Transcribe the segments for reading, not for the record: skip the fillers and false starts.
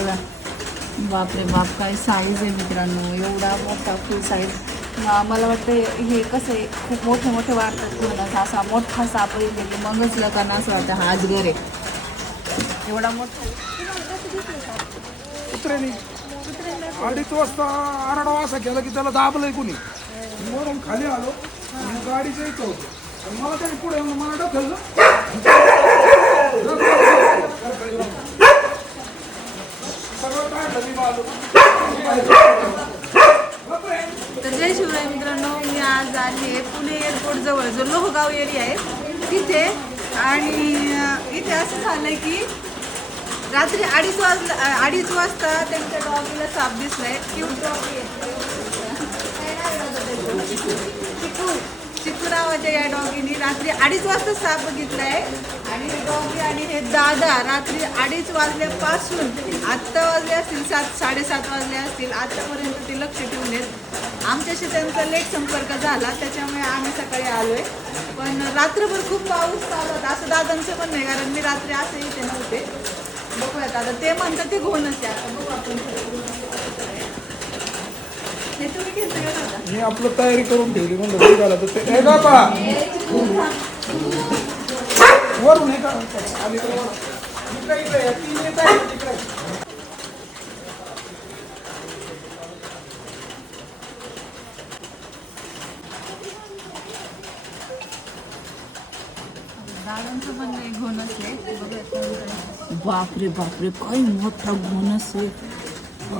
बघा, बापरे बाप, काय साईज आहे मित्रांनो, एवढा मोठा फुल साईज. मला वाटतं हे कसं आहे, खूप मोठे मोठे वाटतात म्हणून असा मोठा साप येते की मगच लोकांना असं वाटतं हा अजगर आहे. एवढा मोठा कुत्र्याने 2:30 वाजता आरडा असा केला की त्याला दाबलंय कुणी. वरून खाली आलो आणि गाडीचं इथं होतं आणि मला त्याने पुढे येऊन मला ढकललं. सगळं काढलं मी आलो. तर जय शिवराय मित्रांनो, मी आज आली पुणे एअरपोर्ट जवळ जो लोहगाव एरिया आहे तिथे. आणि इथे असं झालं की रात्री 2:30 वाजता त्यांच्या डॉगीला साप दिसलाय. क्यूट डॉगी आहे, चिकू नावाच्या या डॉगीने रात्री 2:30 वाजता साप बघितलाय. आणि डॉगी आणि हे दादा रात्री 2:30 वाजल्यापासून आत्ता वाजले असतील 7-7:30 वाजले असतील, आत्तापर्यंत ते लक्ष ठेवून आहेत. आमच्याशी त्यांचा लेट संपर्क झाला, त्याच्यामुळे आम्ही सकाळी आलोय. पण रात्रभर खूप पाऊस चालू होता असं दादांचं म्हणणं आहे, कारण मी रात्री असं इथे नव्हते. बघूयात आता, ते म्हणतात ते घेऊनच या. आता बघू आपण. हे तुम्ही घेतलं का दादा? मी आपलं तयारी करून ठेवली म्हणलं झालं तर ते काय बाबा वरून हे का आली तर वरून. इकडे या 3 येत आहे तिकडे. दादांचं म्हणणं आहे घोणस आहे. बघूयात. बापरे बापरे, काय मोठा घोणस आहे,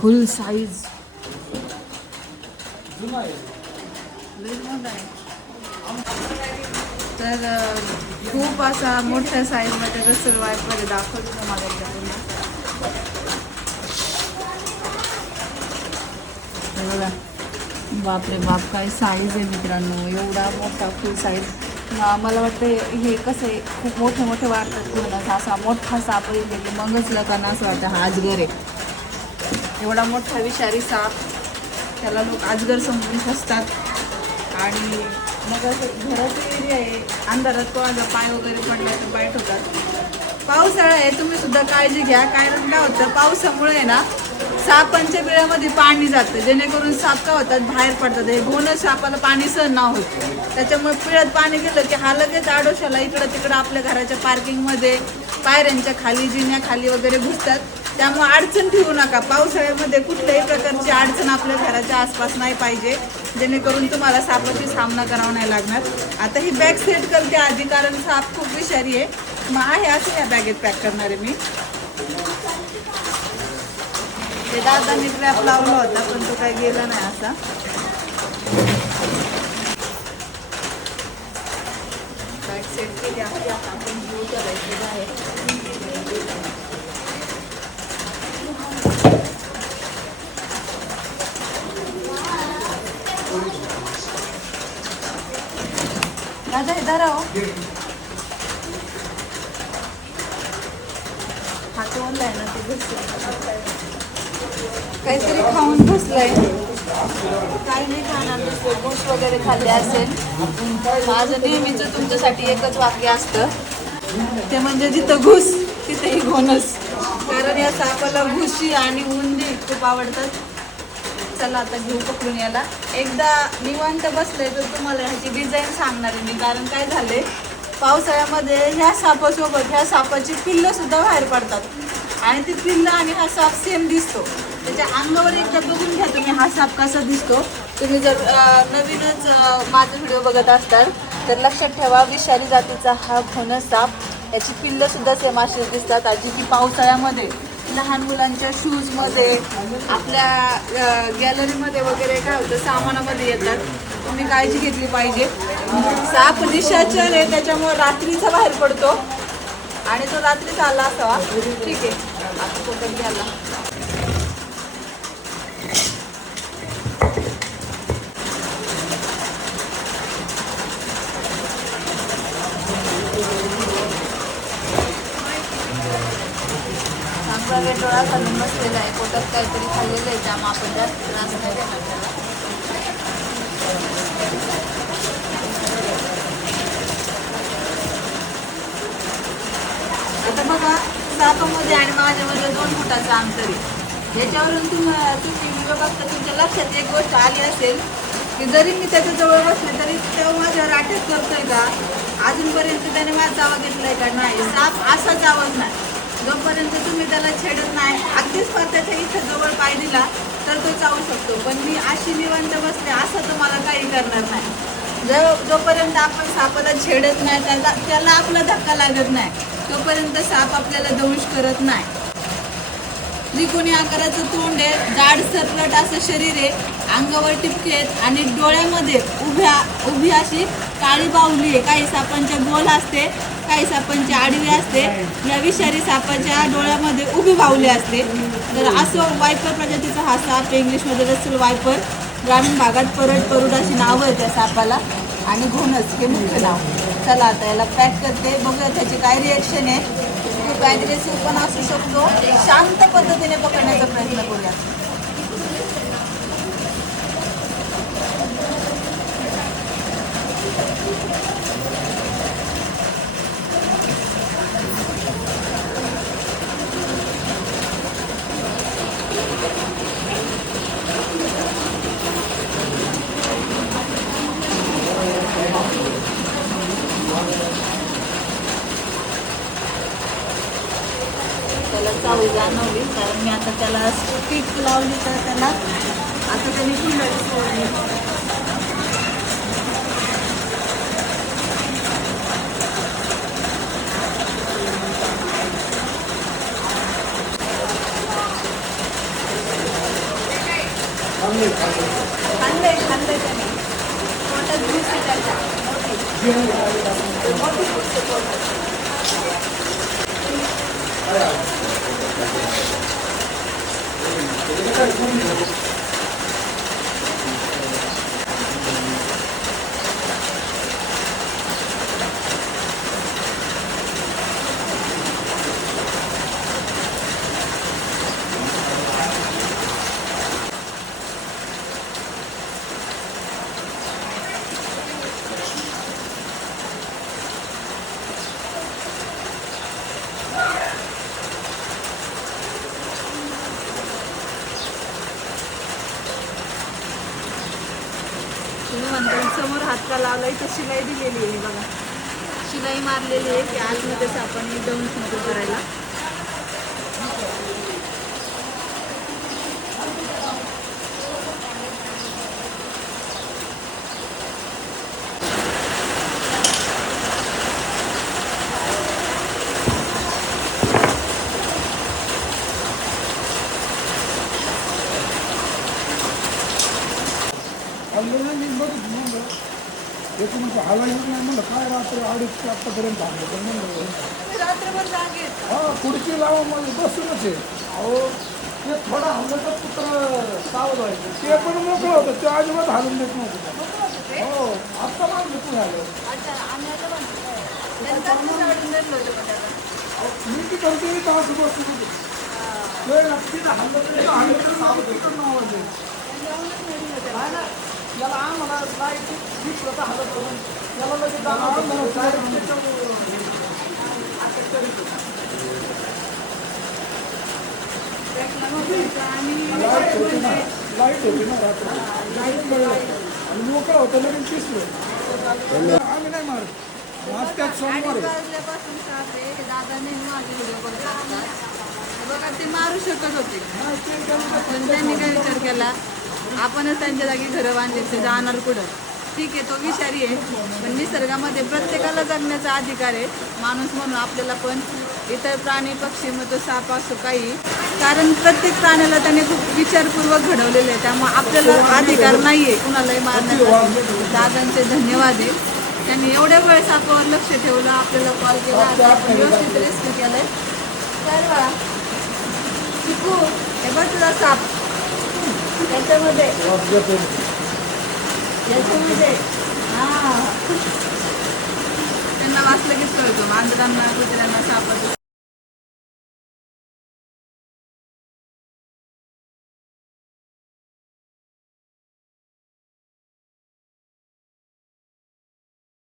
फुल साईज. तर खूप असा मोठ्या साईजमध्ये रसल वाईफमध्ये दाखवतो तुम्हाला एकदा. बघा, बापरे बाप, काय साईज आहे मित्रांनो, एवढा मोठा फुल साईज. मला वाटतं हे कसं आहे, खूप मोठे मोठे वाटतात म्हणून असा मोठा साप येते की मगच लोकांना असं वाटतं हा अजगर आहे. एवढा मोठा विषारी साप, त्याला लोक अजगर समजून फसतात. आणि मग असं घराचा एरिया आहे, अंधारात कोणाचा पाय वगैरे पडला तर बाईट होतात. पावसाळा आहे, तुम्ही सुद्धा काळजी घ्या. कारण काय होतं, पावसामुळे आहे ना सापांच्या बिळामध्ये पाणी जातं, जेणेकरून साप काय होतात बाहेर पडतात. हे घोणस सापाला पाणी सहन ना होत, त्याच्यामुळे पिळ्यात पाणी गेलं की हा लगेच आडोशाला इकडं तिकडं आपल्या घराच्या पार्किंगमध्ये, पायऱ्यांच्या खाली, जिन्याखाली वगैरे घुसतात. त्यामुळे अडचण ठेवू नका. पावसाळ्यामध्ये कुठल्याही प्रकारची अडचण आपल्या घराच्या आसपास नाही पाहिजे, जेणेकरून तुम्हाला सापाची सामना करावा नाही लागणार. आता ही बॅग सेट करते आधी, कारण साप खूप विषारी आहे. मग आहे असं या बॅगेत पॅक करणार आहे मी. ते दादांनी ट्रॅप लावला होता पण तो काही गेला नाही असा. बॅग सेट केली आहे, आता आपण घेऊ करायची आहे. दादा हे धरा हो. हात ओढलाय ना ते काहीतरी खाऊन बसलाय. काही नाही खाणार नसते, घुस वगैरे खाल्ले असेल. माझं नेहमीचं तुमच्यासाठी एकच वाक्य असतं, ते म्हणजे जिथं घुस तिथेही घोणस. कारण या सापाला घुशी आणि उंदी खूप आवडतात. चला आता घेऊ पकडून याला. एकदा निवांत बसले तर तुम्हाला ह्याची डिझाईन सांगणार आहे मी. कारण काय झाले, पावसाळ्यामध्ये ह्या सापासोबत ह्या सापाची पिल्लं सुद्धा बाहेर पडतात. आणि ती पिल्लं आणि हा साप सेम दिसतो. त्याच्या अंगावर एकदा बघून घ्या तुम्ही हा साप कसा दिसतो. तुम्ही जर नवीनच माझा व्हिडिओ बघत असाल तर लक्षात ठेवा, विषारी जातीचा हा घोणस साप, याची पिल्लं सुद्धा सेम अशी दिसतात. जी की पावसाळ्यामध्ये लहान मुलांच्या शूजमध्ये, आपल्या गॅलरीमध्ये वगैरे काय होतं सामानामध्ये येतात. तुम्ही काळजी घेतली पाहिजे. साप निशाचर आहे, त्याच्यामुळे रात्रीचा बाहेर पडतो आणि तो रात्रीच आला असावा. ठीक आहे, आता पकड घ्यायला. चांगला डोळा खालून बसलेला आहे, पोटात काहीतरी खाल्लेलं आहे, त्यामुळे आपण जास्त त्रास नाही देणार त्याला. आता बघा, सापामध्ये आणि माझ्यामध्ये 2 फुटाचं अंतर आहे. याच्यावरून तुम्ही व्हिडिओ बघता तुमच्या लक्षात एक गोष्ट आली असेल की जरी मी त्याच्याजवळ बसले तरी तो माझ्यावर अटॅक करतोय का, अजूनपर्यंत त्याने माझा चावा घेतलाय का? नाही. साप असा चावत नाही. जोपर्यंत तुम्ही त्याला छेडत नाही, अगदीच फार त्याच्या इथं जवळ पाय दिला तर तो चावू शकतो. पण मी अशी निवांत बसले असं तर मला काही करणार नाही. जोपर्यंत आपण सापाला छेडत नाही, त्याला आपला धक्का लागत नाही, तोपर्यंत साप आपल्याला दंश करत नाही. त्रिकोणी आकाराचं तोंड आहे, जाड सरपट असं शरीर आहे, अंगावर टिपके आहेत आणि डोळ्यामध्ये उभी अशी काळी बाहुली आहे. काही सापांच्या गोल असते, काही सापांची आडवी असते. या विषारी सापाच्या डोळ्यामध्ये उभी बाहुली असते. तर असं वायपर प्रजातीचा हा साप, इंग्लिशमध्ये रसेल वायपर, ग्रामीण भागात परुड अशी नावं आहे त्या सापाला, आणि घोणस हे मुख्य नाव. चला आता याला पॅक करते, बघूया त्याची काय रिएक्शन आहे. खूप ॲग्रेसिव्ह पण असू शकतो, शांत पद्धतीने पकडण्याचा प्रयत्न करूया. त्याला चावू जाणवली, कारण मी आता त्याला स्टिक लावली तर त्याला आता त्याने कुंडली सोडली. खाल्लंय त्याने, पोटात घुस आहे त्याच्या, मोठी घुस आहे पोटात. तुम्ही म्हणता समोर हात का लावला, इथे शिलाई दिलेली आहे बघा, शिलाई मारलेली आहे की आतमध्ये सापाने दंश नको करायला. मी बघितलं म्हणलं त्याचं म्हणजे हलायचं नाही, म्हणलं काय रात्र 2:30 आत्तापर्यंत थांबलं. पण म्हणलं रात्रभर जागेत हा खुर्ची लावा म्हणजे बसूनच आहे. अहो ते थोडा हल्लं तर कुत्र सावध व्हायचं, ते पण मोकळं होतं, ते अजिबात हालून देत नव्हतं. हो आत्ता मागलं तू झालं. मी ती करते तास बसून होतो. ते नक्कीच हल्लं तरी सावध होतं नाव आहे. याला आम्हाला लाईट दिसलं तर हलत करून याला लगेच लाईट होती ना रात्र, लाईट मिळलं आणि मोकळं होतं लगेच दिसलं. आम्ही नाही मारत, आज त्यात सोमवार आहे. वाजल्यापासून साप आहे, हे दादा नेहमी माझे व्हिडिओ करत असतात. बघा ते मारू शकत होते, पण त्यांनी काय विचार केला, आपणच त्यांच्या जागी घरं बांधले, ते जाणार कुठं. ठीक आहे, तो विषारी आहे, पण निसर्गामध्ये प्रत्येकाला जगण्याचा अधिकार आहे. माणूस म्हणून आपल्याला पण इतर प्राणी पक्षी मग तो साप असो काही, कारण प्रत्येक प्राण्याला त्याने खूप विचारपूर्वक घडवलेलं आहे. त्यामुळे आपल्याला अधिकार नाही आहे कुणालाही मारण्याचा. दादांचे धन्यवाद आहे, त्यांनी एवढ्या वेळ सापावर लक्ष ठेवलं, आपल्याला कॉल केला, आपण व्यवस्थित रेस्क्यू केलंय. तर बघा चिकू, हे बघ तुझा साप याच्यामध्ये हा, त्यांना वाचलं कीच कळतो, मांजरांना कुत्र्यांना सापाचं.